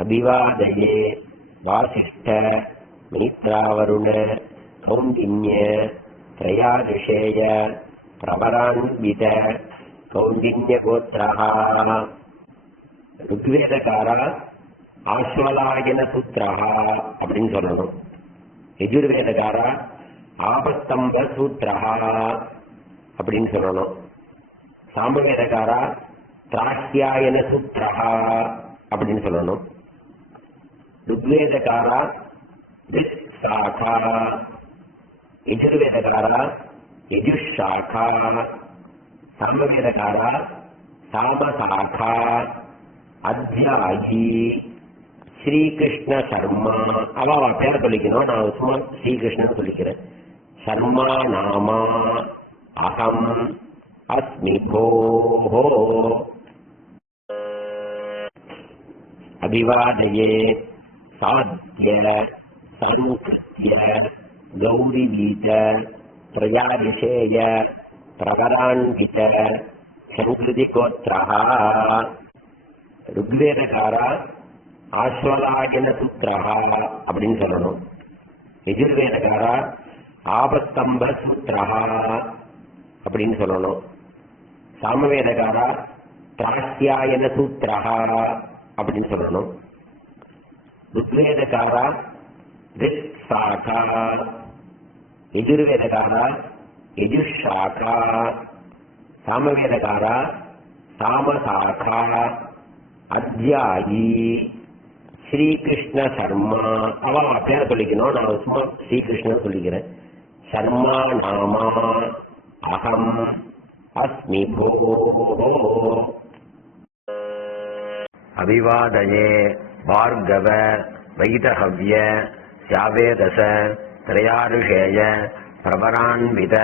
அபிவாதயே வாசிஷ்ட மைத்ராவருண கௌண்டின்ய த்ரயாதிஷேய பிரபரான்வித கௌண்டின்ய கோத்ரஹா. ருக்வேதகாரா ஆஸ்வலாயன சூத்ரஹா அப்படின்னு சொல்லணும். யஜுர்வேதகாரா ஆபஸ்தம்ப சூத்ரஹா அப்படின்னு சொல்லணும். சாமவேதகாரா திராஷ்யாயன சூத்ரஹா அப்படின்னு சொல்லணும். ருக்வேதகாரா ரிக்ஷாகா, யஜுர்வேதகாரா யஜுஷாகா, சாமவேதகாரா சாமசாகா, அத்தியாயி ஸ்ரீகிருஷ்ண சர்மா. அவ பேரை சொல்லிக்கணும், நான் சும்மா ஸ்ரீகிருஷ்ணன் சொல்லிக்கிறேன். சர்மா நாமா அகம் அஸ்மி போஹோ. அபிவாதயே சாத்ய சன்கிருத்ய கௌரிவீத பிரயாதிஷேய பிரகரான்வித சங்கிருதி கோத்ரஹா. ருக்வேதகாரா ஆஸ்வலாயன சூத்ரஹா அப்படின்னு சொல்லணும். யஜுர்வேதகாரா ஆபஸ்தம்ப சூத்ரஹா அப்படின்னு சொல்லணும். சாமவேதகாரா திராஷ்யாயன சூத்ரஹா அப்படின்னு சொல்லணும். ருக்வேதகாரா ரிக்ஷாகா, யஜுர்வேதகாரா யஜுஷாகா, சாமவேதகாரா சாமசாகா, அத்தியாயி ஸ்ரீகிருஷ்ண சர்மா. அவ பேரை சொல்லிக்கணும், நான் சும்மா ஸ்ரீகிருஷ்ணன் சொல்லிக்கிறேன். சர்மா நாமா அகம் அஸ்மி போஹோ. அபிவாதயே பார்கவ வைதஹவ்ய ஸ்யாவேதச த்ரயாருஷேய பிரபரான்வித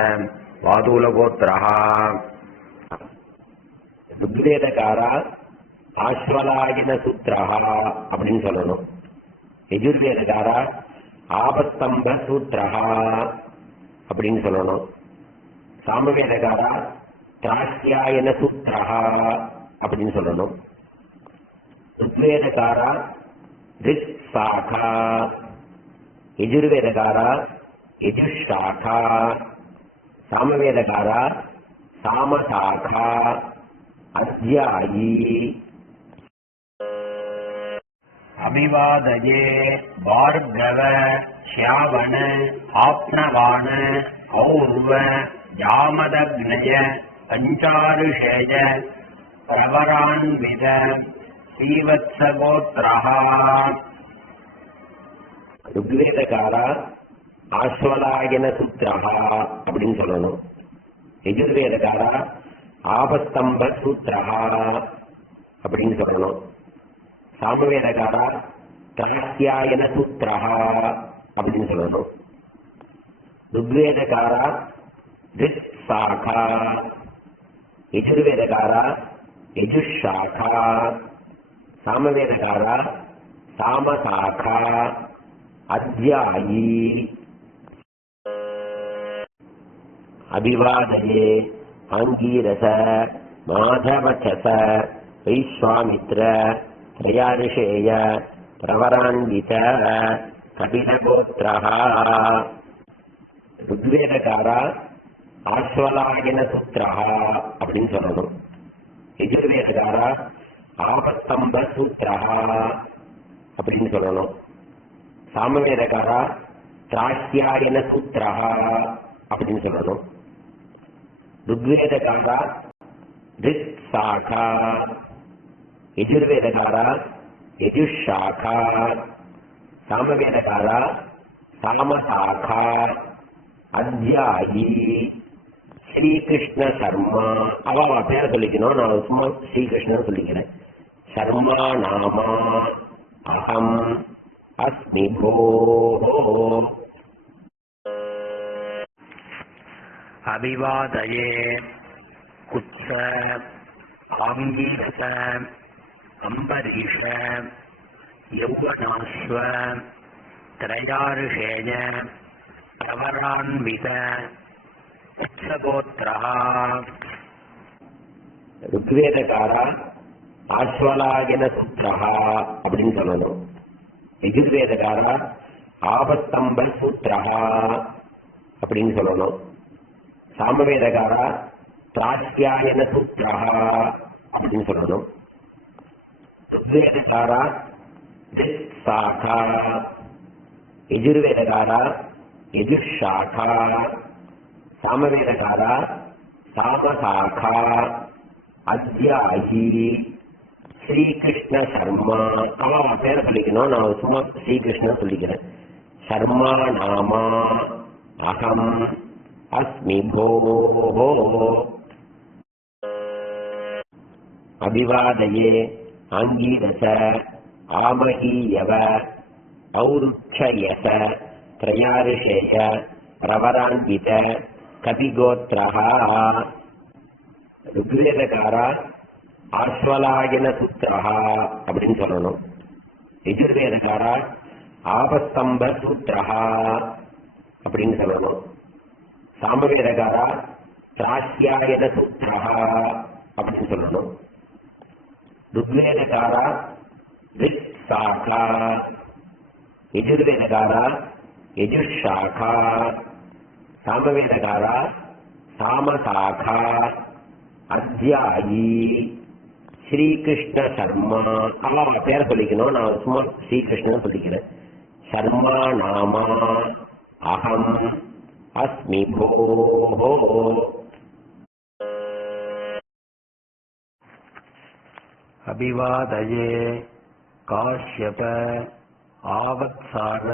வாதுலகோத்ரஹா. ருக்வேதகாரா ஆஸ்வலாயன சூத்ரஹா அப்படின்னு சொல்லணும். யஜுர்வேதகாரா ஆபஸ்தம்ப சூத்ரஹா அப்படின்னு சொல்லணும். சாமவேதகாரா திராஷ்யாயன சூத்ரஹா அப்படின்னு சொல்லணும். ருக்வேதகாரா ரிக்ஷாகா, யஜுர்வேதகாரா யஜுஷாகா, சாமவேதகாரா சாமசாகா, அத்தியாயி. அபிவாதயே பார்கவ ஷ்யாவண ஆப்னவாண ஔர்வ யாமதக்னய பஞ்சாருஷேய பிரவரான்வித ஸ்ரீவத்ஸகோத்ரஹா. ருக்வேதகாரா ஆஸ்வலாயன சூத்ரஹா அப்படின்னு சொல்லணும். யஜுர்வேதகாரா ஆபஸ்தம்ப சூத்ரஹா அப்படின்னு சொல்லணும். சாமவேதகாரா திராஷ்யாயன சூத்ரஹா அப்படின்னு சொல்லணும். ருக்வேதகாரா ரிக்ஷாகா, யஜுர்வேதகாரா யஜுஷாகா, சாமவேதகாரா சாமசாகா, அத்தியாயி. அபிவாதயே ஆங்கீரச மாதவச்சச வைஸ்வாமித்ர த்ரயாதிஷேய பிரவரான்வித கபிலகோத்ரஹா. ருக்வேதகாரா ஆஸ்வலாயன சூத்ரஹா அப்படின்னு சொல்லணும். யஜுர்வேதகாரா ஆபஸ்தம்ப சூத்ரஹா அப்படின்னு சொல்லணும். சாமவேதகாரா திராஷ்யாயன சூத்ரஹா அப்படின்னு சொல்லணும். ருக்வேதகாரா ரிக்ஷாகா, யஜுர்வேதகாரா யஜுஷாகா, சாமவேதகாரா சாமசாகா, அத்தியாயி ஸ்ரீகிருஷ்ண சர்மா. அவ பேரை சொல்லிக்கணும், நான் சும்மா ஸ்ரீகிருஷ்ணன் சொல்லிக்கிறேன். சர்மா நாமா அகம் அஸ்மி போஹோ. அபிவாதயே குத்ஸ ஆங்கீரச அம்பரீஷ யௌவனாஸ்வ த்ரயாருஷேய பிரவரான்வித வத்ஸகோத்ரஹா. ருக்வேதகாரா ஆஸ்வலாயன சூத்ரஹா அப்படின்னு சொல்லணும். யஜுர்வேதக்காரா ஆபஸ்தம்ப சூத்ரஹா அப்படின்னு சொல்லணும். சாமவேதக்காரா திராஸ்யாயன சூத்ரஹா அப்படின்னு சொல்லணும். ருக்வேதக்காரா திக்சாகா, யஜுர்வேதக்காரா யஜுஷாகா, சாமவேதக்காரா சாமசாகா, அத்யாயி, ஸ்ரீகிருஷ்ண சர்மா. அவன் பேரை சொல்லிக்கணும், நான் சும்மா ஸ்ரீகிருஷ்ணன் சொல்லிக்கிறேன். சர்மா நாமா அகம் அஸ்மி போஹோ. அபிவாதயே ஆங்கீரச ஆமஹீயவ ஔருட்சயச த்ரயாரிஷேய பிரவரான்வித கபிகோத்ரஹா. ருக்வேதக்காரா ஆஸ்வலாயன சூத்ரஹா அப்படின்னு சொல்லணும். யஜுர்வேதக்காரா ஆபஸ்தம்ப சூத்ரஹா அப்படின்னு சொல்லணும். சாமவேதக்காரா திராஸ்யாயன சூத்ரஹா அப்படின்னு சொல்லணும். ருக்வேதக்காரா திக்சாகா, யஜுர்வேதக்காரா யஜுஷாகா, சாமவேதக்காரா சாமசாகா, அத்யாயி, ஸ்ரீகிருஷ்ண சர்மா. அவன் பேரை சொல்லிக்கணும், நான் சும்மா ஸ்ரீகிருஷ்ணன் சொல்லிக்கிறேன். சர்மா நாமா அகம் அஸ்மி போஹோ. அபிவாதயே காஷ்யப ஆவத்சான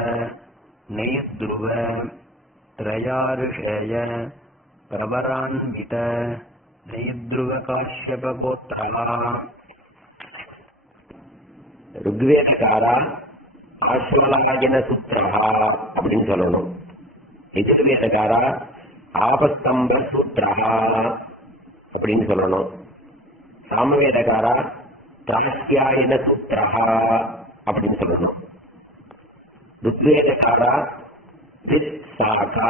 நெய்த்ருவ த்ரயாரிஷேய பிரவரான்வித நெய்த்ருவ காஷ்யப கோத்ரஹா. ருக்வேதக்காரா ஆஸ்வலாயன சூத்ரஹா அப்படின்னு சொல்லணும். யஜுர்வேதக்காரா ஆபஸ்தம்ப சூத்ரஹா அப்படின்னு சொல்லணும். சாமவேதக்காரா திராஸ்யாயன சூத்ரஹா அப்படின்னு சொல்லணும். ருக்வேதக்காரா திக்சாகா,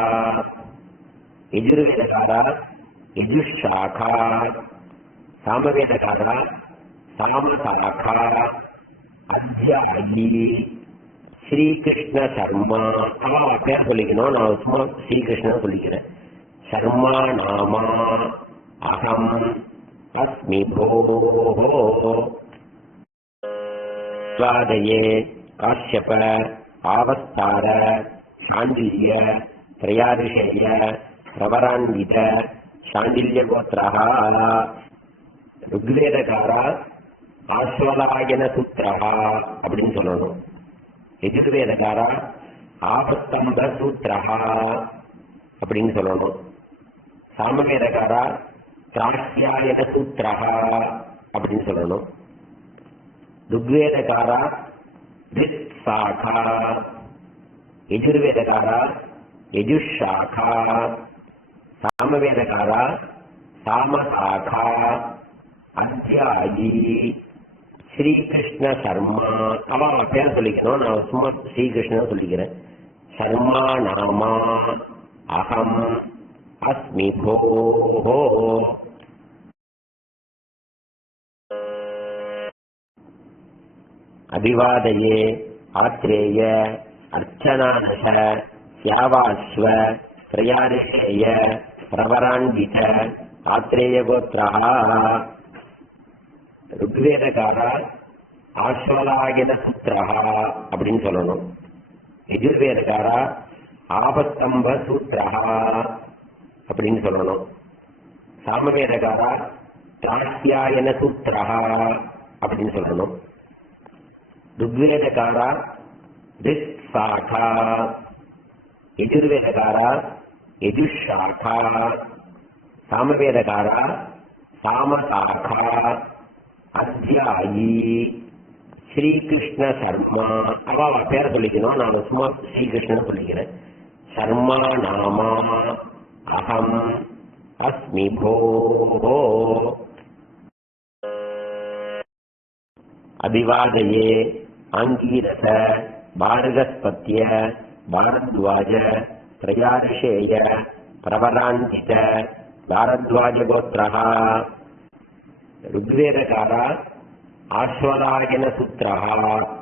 யஜுர்வேதக்காரா யஜுஷாகா, சாமவேதக்காரா சாமசாகா, அத்யாயி, ஸ்ரீகிருஷ்ண சர்மா. அவன் பேர் சொல்லிக்கணும், நான் சும்மா ஸ்ரீகிருஷ்ணன் சொல்லிக்கிறேன். சர்மா நாமா அகம் அஸ்மி போஹோ. வாதயே காஷ்யப ஆவஸ்தார சாண்டில்ய த்ரயாதிஷேய பிரவரான்வித சாண்டில்ய கோத்ரஹா. ருக்வேதக்காரா ஆஸ்வலாயன சூத்ரஹா அப்படின்னு சொல்லணும். யஜுர்வேதக்காரா ஆபஸ்தம்ப சூத்ரஹா அப்படின்னு சொல்லணும். சாமவேதக்காரா திராஸ்யாயன சூத்ரஹா அப்படின்னு சொல்லணும். ருக்வேதக்காரா திக்சாகா, யஜுர்வேதக்காரா யஜுஷாகா, சாமவேதக்காரா சாமசாகா, அத்யாயி, ஸ்ரீகிருஷ்ண சர்மா. அவன் பேர் சொல்லிக்கணும், நான் சும்மா ஸ்ரீகிருஷ்ணன் சொல்லிக்கிறேன். சர்மா நாமா அகம் அஸ்மி போஹோ. அபிவாதயே ஆத்ரேய அர்ச்சனானச ஸ்யாவாஸ்வ த்ரயாரிஷேய பிரவரான்வித ஆத்ரேய கோத்ரஹா. ருக்வேதக்காரா ஆஸ்வலாயன சூத்ரஹா அப்படின்னு சொல்லணும். யஜுர்வேதக்காரா ஆபஸ்தம்ப சூத்ரஹா அப்படின்னு சொல்லணும். சாமவேதக்காரா திராஸ்யாயன சூத்ரஹா அப்படின்னு சொல்லணும். ருக்வேதக்காரா திக்சாகா, யஜுர்வேதக்காரா யஜுஷாகா, சாமவேதக்காரா சாமசாகா, அத்யாயி, ஸ்ரீகிருஷ்ண சர்மா. அவன் பேரை சொல்லிக்கணும், நான் சும்மா ஸ்ரீகிருஷ்ணன் சொல்லிக்கிறேன். சர்மா நாமா அகம் அஸ்மி போஹோ. அபிவாதயே ஆங்கீரச பாரகஸ்பத்ய பாரத்வாஜ த்ரயாரிஷேய பிரவரான்வித பாரத்வாஜ கோத்ரஹா. ருக்வேதக்காரா ஆஸ்வதாயன சூத்திரஹா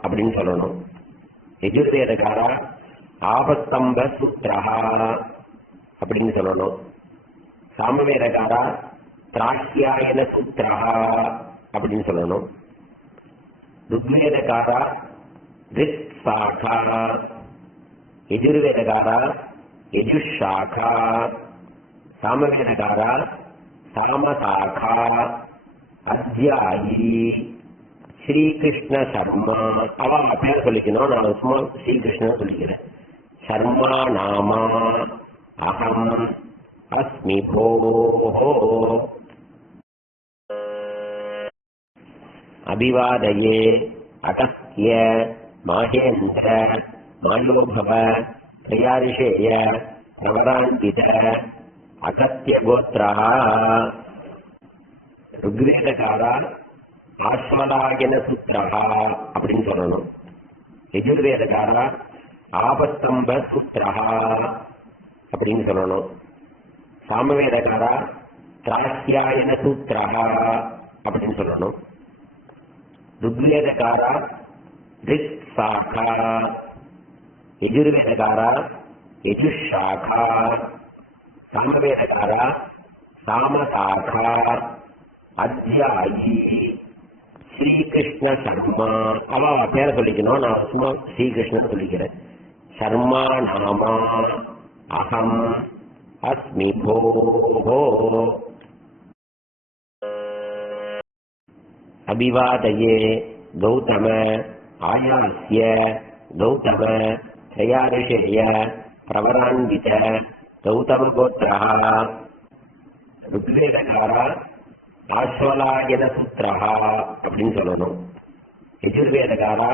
அப்படின்னு சொல்லணும். யஜுர்வேதக்காரா ஆபஸ்தம்ப சூத்திரஹா அப்படின்னு சொல்லணும். சாமவேதக்காரா திராஹ்யாயன சூத்திரஹா அப்படின்னு சொல்லணும். ருக்வேதக்காரா ரித் சாகா, யஜுர்வேதக்காரா யஜுஷாகா, சாமவேதக்காரா சாமசாகா, அத்தியாயி, ஸ்ரீகிருஷ்ண சர்மா. அவன் பேர் சொல்லிக்கணும், நான் சும்மா ஸ்ரீகிருஷ்ணன் சொல்லிக்கிறேன். சர்மா நாமா அகம் அஸ்மி போஹோ. அபிவாதயே அகஸ்ய மாஹேந்திர மாயோபவ பிரயாரிஷேய பிரவரான்வித அகஸ்ய கோத்ரஹ. ருக்வேதக்காரா ஆஸ்வதாயன சூத்திரஹா அப்படின்னு சொல்லணும். யஜுர்வேதக்காரா ஆபஸ்தம்ப சூத்திரஹா அப்படின்னு சொல்லணும். சாமவேதக்காரா திராஹ்யாயன சூத்திரஹா அப்படின்னு சொல்லணும். ருக்வேதக்காரா ரித் சாகா, யஜுர்வேதக்காரா யஜுஷாகா, சாமவேதக்காரா சாமசாகா, அத்தியாயி, ஸ்ரீகிருஷ்ண சர்மா. அவன் பேரை சொல்லிக்கணும், நான் சும்மா ஸ்ரீகிருஷ்ணன் சொல்லிக்கிறேன். சர்மா நாமா அகம் அஸ்மி போஹோ. அபிவாதயே கௌதம ஆயாஸ்ய கௌதம பிரயாரிஷேய பிரவரான்வித கௌதம கோத்ரஹ. ருக்வேதக்காரா ஆஸ்வலாயன சூத்திரஹா அப்படின்னு சொல்லணும். யஜுர்வேதக்காரா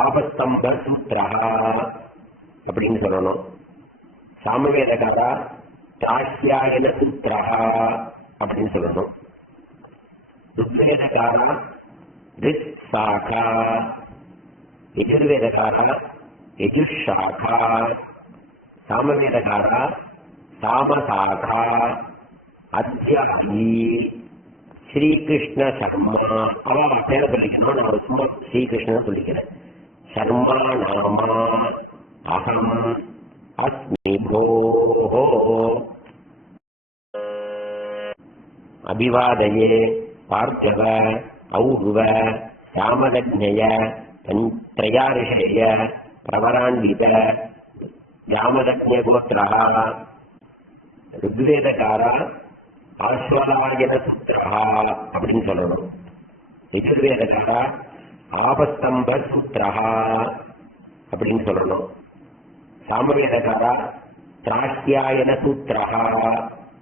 ஆபஸ்தம்ப சூத்திரஹா அப்படின்னு சொல்லணும். சாமவேதக்காரா திராஹ்யாயன சூத்திரஹா அப்படின்னு சொல்லணும். ருக்வேதக்காரா ரித் சாகா, யஜுர்வேதக்காரா யஜுஷாகா, சாமவேதக்காரா சாமசாகா, அத்தியாயி, ஸ்ரீகிருஷ்ண சர்மா. அவன் பேரை சொல்லிக்கணும், நான் சும்மா ஸ்ரீகிருஷ்ணன் சொல்லிக்கிறேன். சர்மா நாமா அகம் அஸ்மி போஹோ. அபிவாதயே பார்கவ ஔர்வ ராமலக்ஞய திரயாரிஷேய பிரவரான்வித ராமலக்ஞ கோத்ரஹ. ருக்வேதக்காரா ஆஸ்வலாயன சூத்திரஹா அப்படின்னு சொல்லணும். யஜுர்வேதக்காரா ஆபஸ்தம்ப சூத்திரஹா அப்படின்னு சொல்லணும். சாமவேதக்காரா திராஹ்யாயன சூத்திரஹா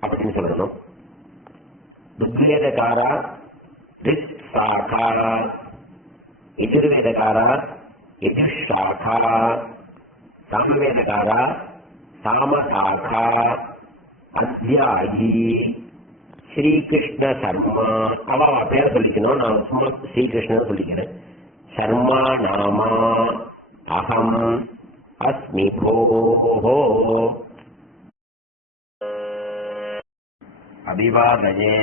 அப்படின்னு சொல்லணும். ருக்வேதக்காரா ரித் சாகா, யஜுர்வேதக்காரா யஜுஷாகா, சாமவேதக்காரா சாமசாகா, அத்தியாயி, ஸ்ரீகிருஷ்ண சர்மா. அவன் பேரை சொல்லிக்கணும், நான் சும்மா ஸ்ரீகிருஷ்ணன் சொல்லிக்கிறேன். சர்மா நாமா அகம் அஸ்மி போஹோ. அபிவாதயே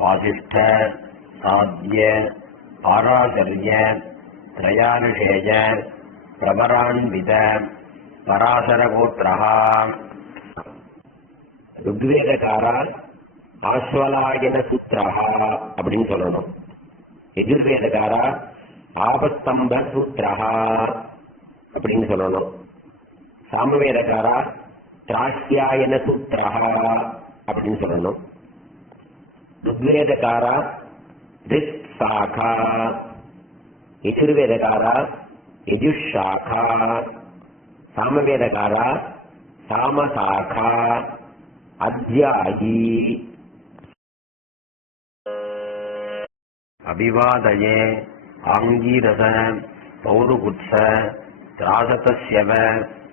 வாசிஷ்ட சாத்ய ஆராகர்ய திரயாரிஷேய பிரபரான்வித பராசரகோத்ரஹ. ருக்வேதக்காரா ஆஸ்வலாயன சூத்திரஹா அப்படின்னு சொல்லணும். யஜுர்வேதக்காரா ஆபஸ்தம்ப சூத்திரஹா அப்படின்னு சொல்லணும். சாமவேதக்காரா திராஹ்யாயன சூத்திரஹா அப்படின்னு சொல்லணும். ருக்வேதக்காரா ரித் சாகா, யஜுர்வேதக்காரா யஜுஷாகா, சாமவேதக்காரா சாமசாகா, அத்தியாயி. அபிவாதயே ஆங்கீரச பௌருகுத்ஸ திராசதஸ்யவ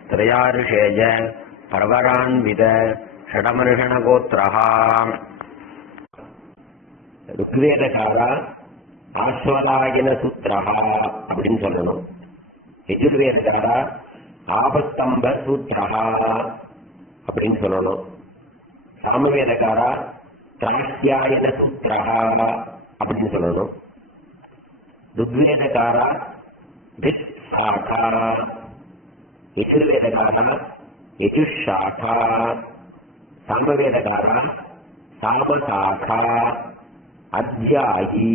திரயாரிஷேய பிரவரான்வித ஷடமர்ஷணகோத்ரஹ. ருக்வேதக்காரா ஆஸ்வலாயன சூத்திரஹா அப்படின்னு சொல்லணும். யஜுர்வேதக்காரா ஆபஸ்தம்ப சூத்திரஹா அப்படின்னு சொல்லணும். சாமவேதக்காரா திராஹ்யாயன சூத்திரஹா அப்படின்னு சொல்லணும். ऋग्वेदकारा ऋक्शाखा यजुर्वेदकारा यजुशाखा सामवेदकारा सामशाखा अध्यायी